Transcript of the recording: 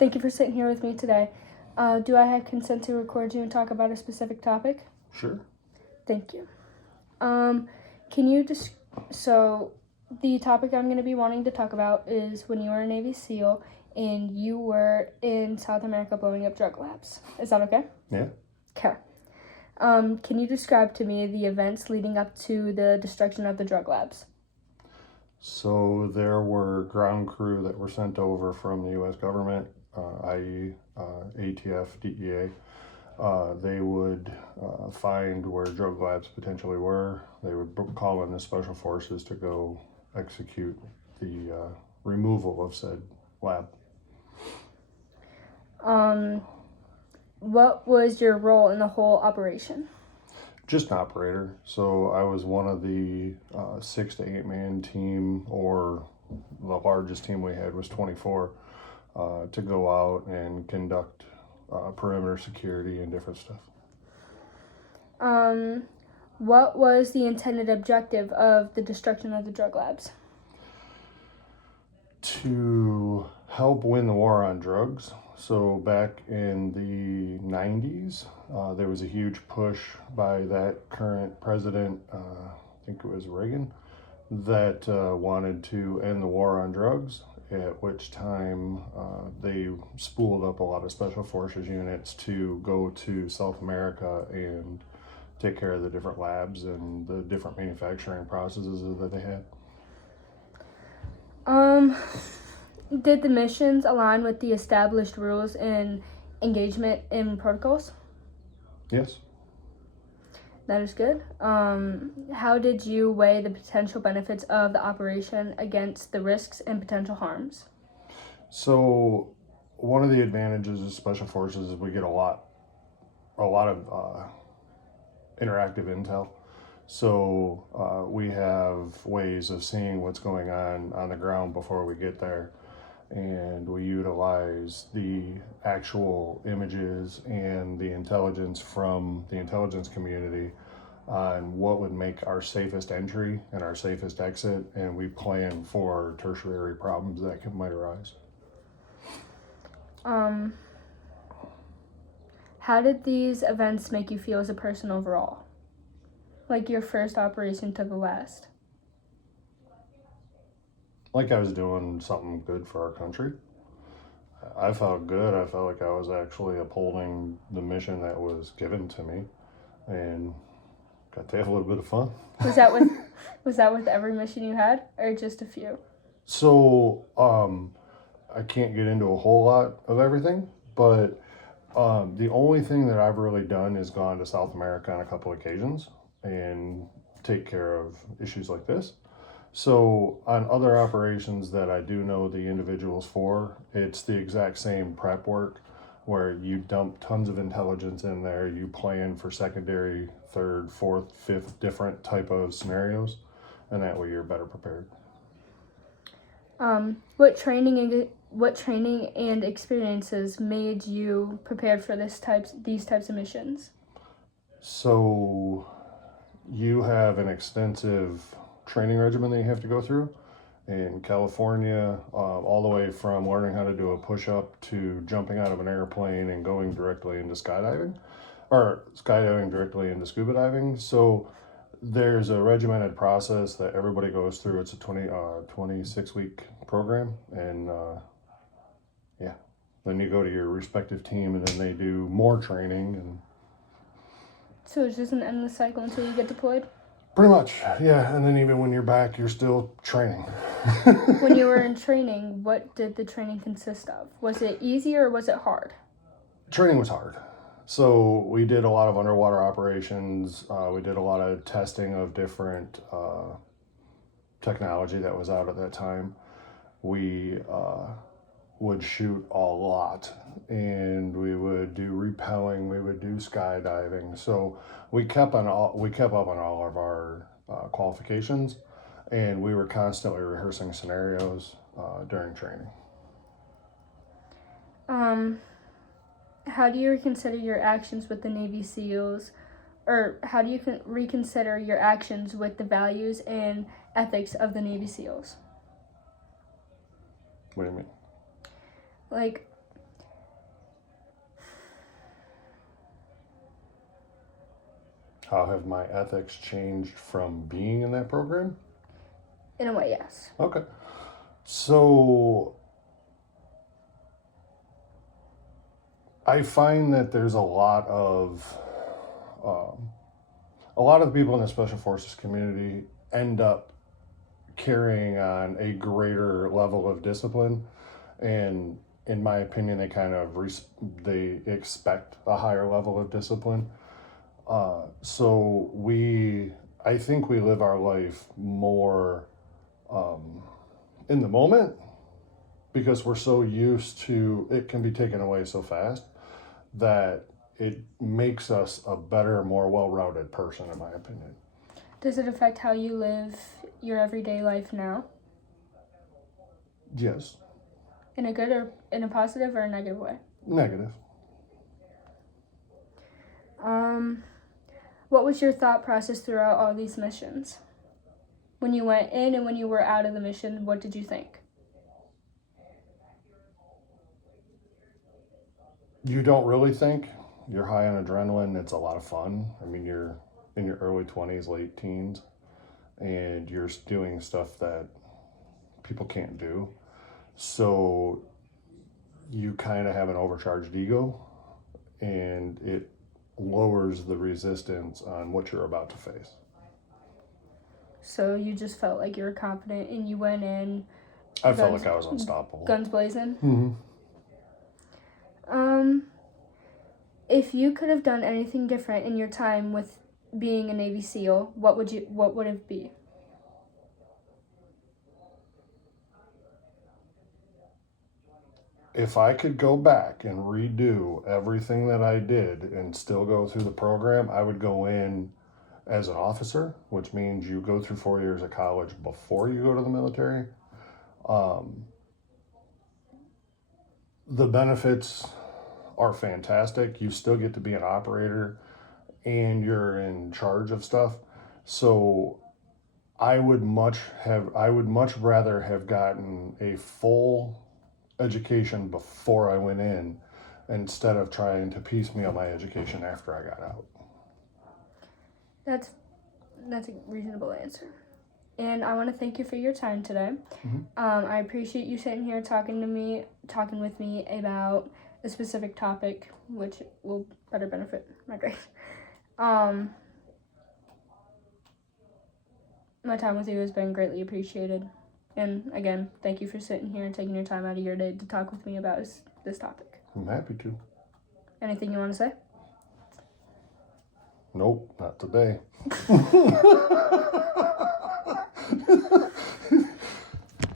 Thank you for sitting here with me today. Do I have consent to record you and talk about a specific topic? Sure. Thank you. Can you just so the topic I'm going to be wanting to talk about is when you were a Navy SEAL and you were in South America blowing up drug labs. Is that okay? Yeah. Okay. Can you describe to me the events leading up to the destruction of the drug labs? So there were ground crew that were sent over from the U.S. government, i.e. ATF, DEA. They would find where drug labs potentially were. They would call in the special forces to go execute the removal of said lab. What was your role in the whole operation? Just an operator. So I was one of the 6 to 8 man team, or the largest team we had was 24, to go out and conduct perimeter security and different stuff. What was the intended objective of the destruction of the drug labs? To help win the war on drugs. So back in the 90s, there was a huge push by that current president, I think it was Reagan, that wanted to end the war on drugs, at which time they spooled up a lot of special forces units to go to South America and take care of the different labs and the different manufacturing processes that they had. Did the missions align with the established rules and engagement in protocols? Yes. That is good. How did you weigh the potential benefits of the operation against the risks and potential harms? So one of the advantages of special forces is we get a lot of interactive intel. So we have ways of seeing what's going on the ground before we get there. And we utilize the actual images and the intelligence from the intelligence community on what would make our safest entry and our safest exit, and we plan for tertiary problems that might arise. How did these events make you feel as a person overall? Like your first operation to the last? Like I was doing something good for our country. I felt good. I felt like I was actually upholding the mission that was given to me, and got to have a little bit of fun. Was that with every mission you had, or just a few? So I can't get into a whole lot of everything, but the only thing that I've really done is gone to South America on a couple occasions and take care of issues like this. So on other operations that I do know the individuals for, it's the exact same prep work where you dump tons of intelligence in there, you plan for secondary, third, fourth, fifth different type of scenarios, and that way you're better prepared. What training and experiences made you prepared for these types of missions? So you have an extensive training regimen that you have to go through in California, all the way from learning how to do a push-up to jumping out of an airplane and going directly into skydiving, or skydiving directly into scuba diving. So there's a regimented process that everybody goes through. It's a 26-week program, and yeah, then you go to your respective team, and then they do more training. And So it's just an endless cycle until you get deployed? pretty much, yeah. And then even when you're back, you're still training. When you were in training, what did the training consist of? Was it easy or was it hard? Training was hard. So we did a lot of underwater operations. We did a lot of testing of different technology that was out at that time. We would shoot a lot, and we would do repelling, we would do skydiving. So we kept up on all of our qualifications, and we were constantly rehearsing scenarios during training. How do you reconsider your actions with the Navy SEALs, or how do you reconsider your actions with the values and ethics of the Navy SEALs? What do you mean? Like, How have my ethics changed from being in that program? In a way, yes. Okay. So I find that there's a lot of the people in the special forces community end up carrying on a greater level of discipline, and in my opinion, they kind of they expect a higher level of discipline. So I think we live our life more in the moment because we're so used to it can be taken away so fast that it makes us a better, more well-rounded person, in my opinion. Does it affect how you live your everyday life now? Yes. In a good or in a positive or a negative way? Negative. What was your thought process throughout all these missions? When you went in and when you were out of the mission, what did you think? You don't really think. You're high on adrenaline. It's a lot of fun. I mean, you're in your early 20s, late teens, and you're doing stuff that people can't do. So you kind of have an overcharged ego, and it lowers the resistance on what you're about to face. So you just felt like you were confident and you went in I felt like I was unstoppable. guns blazing? Mm-hmm. If you could have done anything different in your time with being a Navy SEAL, what would it be? If I could go back and redo everything that I did and still go through the program, I would go in as an officer, which means you go through 4 years of college before you go to the military. The benefits are fantastic. You still get to be an operator and you're in charge of stuff. So I would much rather have gotten a full education before I went in instead of trying to piecemeal my education after I got out. That's a reasonable answer. And I want to thank you for your time today. Mm-hmm. I appreciate you sitting here talking with me about a specific topic, which will better benefit my grades. My time with you has been greatly appreciated. And again, thank you for sitting here and taking your time out of your day to talk with me about this topic. I'm happy to. Anything you want to say? Nope, not today.